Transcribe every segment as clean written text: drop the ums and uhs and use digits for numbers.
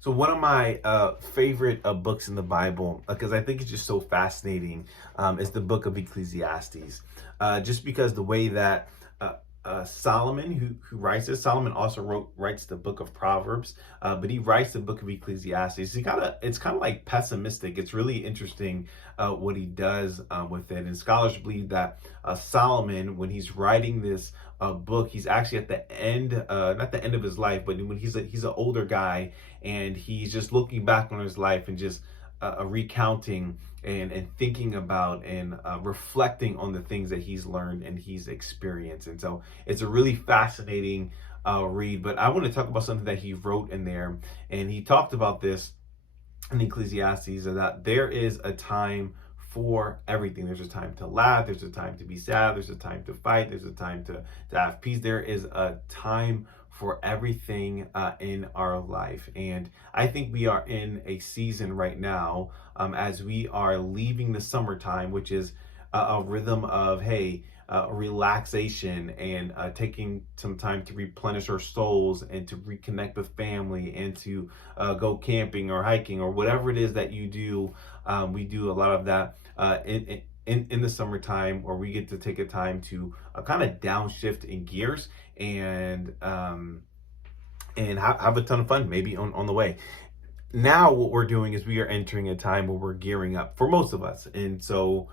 So one of my favorite books in the Bible, because I think it's just so fascinating, is the book of Ecclesiastes. Just because the way that Solomon, who writes this, Solomon also writes the book of Proverbs, but he writes the book of Ecclesiastes. It's kind of like pessimistic. It's really interesting what he does with it. And scholars believe that Solomon, when he's writing this book, he's actually at the end, not the end of his life, but when he's an older guy and he's just looking back on his life and just recounting and thinking about and reflecting on the things that he's learned and he's experienced. And so it's a really fascinating read. But I want to talk about something that he wrote in there. And he talked about this in Ecclesiastes, that there is a time for everything. There's a time to laugh, there's a time to be sad, there's a time to fight, there's a time to have peace. There is a time for everything in our life. And I think we are in a season right now, as we are leaving the summertime, which is a rhythm of, hey, relaxation and taking some time to replenish our souls and to reconnect with family and to go camping or hiking or whatever it is that you do. We do a lot of that in the summertime, where we get to take a time to kind of downshift in gears and have a ton of fun maybe on the way. Now what we're doing is we are entering a time where we're gearing up for most of us. And so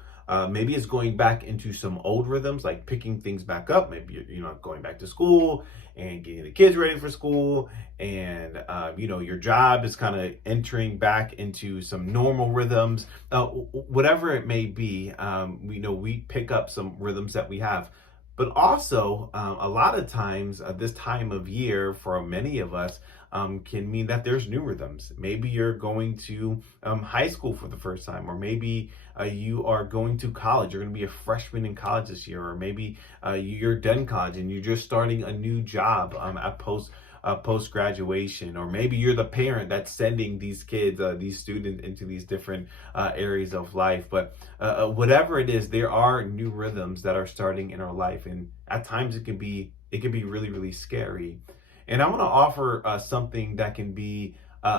maybe it's going back into some old rhythms, like picking things back up. Maybe you're going back to school and getting the kids ready for school, and your job is kind of entering back into some normal rhythms. Whatever it may be, we pick up some rhythms that we have. But also, a lot of times, this time of year for many of us can mean that there's new rhythms. Maybe you're going to high school for the first time, or maybe you are going to college. You're going to be a freshman in college this year, or maybe you're done college and you're just starting a new job at post graduation, or maybe you're the parent that's sending these kids, these students, into these different areas of life. But whatever it is, there are new rhythms that are starting in our life, and at times it can be really, really scary. And I want to offer something that can be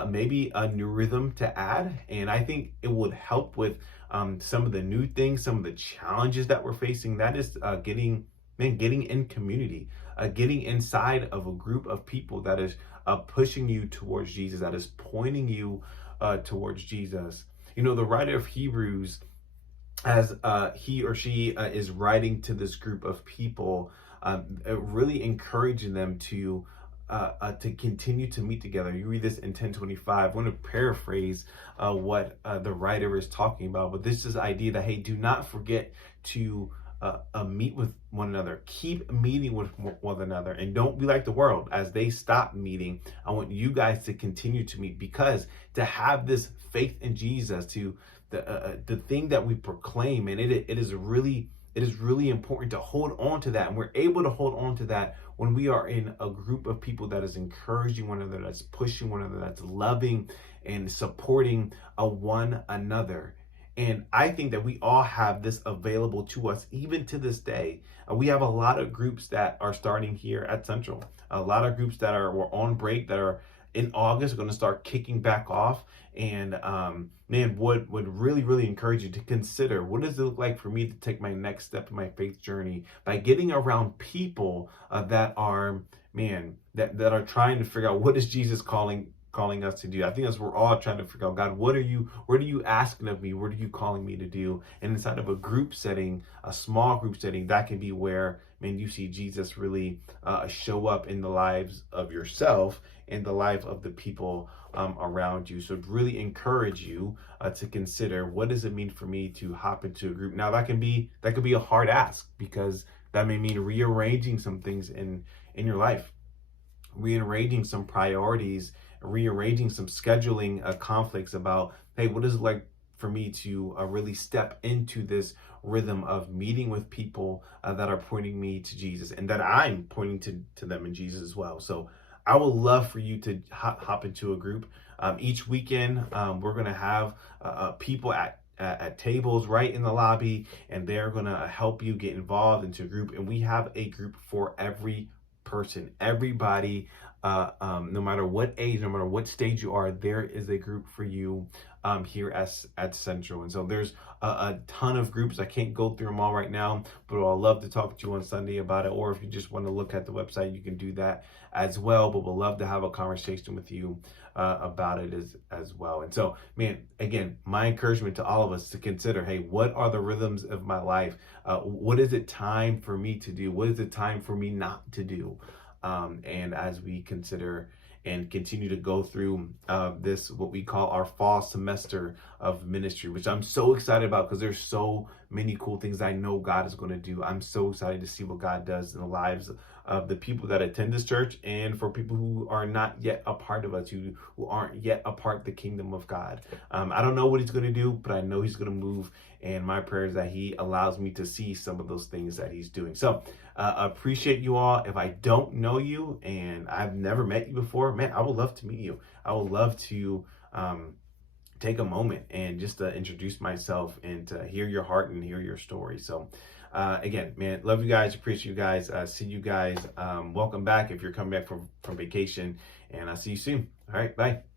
maybe a new rhythm to add. And I think it would help with some of the new things, some of the challenges that we're facing. That is getting in community, getting inside of a group of people that is pushing you towards Jesus, that is pointing you towards Jesus. The writer of Hebrews, as he or she is writing to this group of people, really encouraging them to continue to meet together. You read this in 10:25. I want to paraphrase what the writer is talking about, but this is the idea that, hey, do not forget to meet with one another. Keep meeting with one another, and don't be like the world. As they stop meeting, I want you guys to continue to meet, because to have this faith in Jesus, to the thing that we proclaim, and it is really important to hold on to that. And we're able to hold on to that when we are in a group of people that is encouraging one another, that's pushing one another, that's loving and supporting one another. And I think that we all have this available to us even to this day. We have a lot of groups that are starting here at Central. A lot of groups that were on break, that are in August, are going to start kicking back off. And would really, really encourage you to consider, what does it look like for me to take my next step in my faith journey by getting around people that are trying to figure out, what is Jesus calling us to do. I think as we're all trying to figure out, God, what are you asking of me? What are you calling me to do? And inside of a group setting, a small group setting, that can be where, you see Jesus really show up in the lives of yourself and the life of the people around you. So I'd really encourage you to consider, what does it mean for me to hop into a group? Now that could be a hard ask, because that may mean rearranging some things in your life, rearranging some priorities, rearranging some scheduling conflicts about, hey, what is it like for me to really step into this rhythm of meeting with people that are pointing me to Jesus, and that I'm pointing to them in Jesus as well. So I would love for you to hop into a group. Each weekend, we're going to have people at tables right in the lobby, and they're going to help you get involved into a group. And we have a group for every person. Everybody no matter what age, no matter what stage you are, there is a group for you here at Central. And so there's a ton of groups. I can't go through them all right now, but I'll love to talk to you on Sunday about it. Or if you just want to look at the website, you can do that as well. But we'll love to have a conversation with you about it as well. And so, man, again, my encouragement to all of us to consider, hey, what are the rhythms of my life? What is it time for me to do? What is it time for me not to do? And as we consider and continue to go through this, what we call our fall semester of ministry, which I'm so excited about because there's so many cool things I know God is going to do. I'm so excited to see what God does in the lives of the people that attend this church and for people who are not yet a part of us, who aren't yet a part of the kingdom of God. I don't know what he's going to do, but I know he's going to move. And my prayer is that he allows me to see some of those things that he's doing. So appreciate you all. If I don't know you and I've never met you before, man, I would love to meet you. I would love to take a moment and just to introduce myself and to hear your heart and hear your story. So again, man, love you guys. Appreciate you guys. See you guys. Welcome back if you're coming back from vacation, and I'll see you soon. All right. Bye.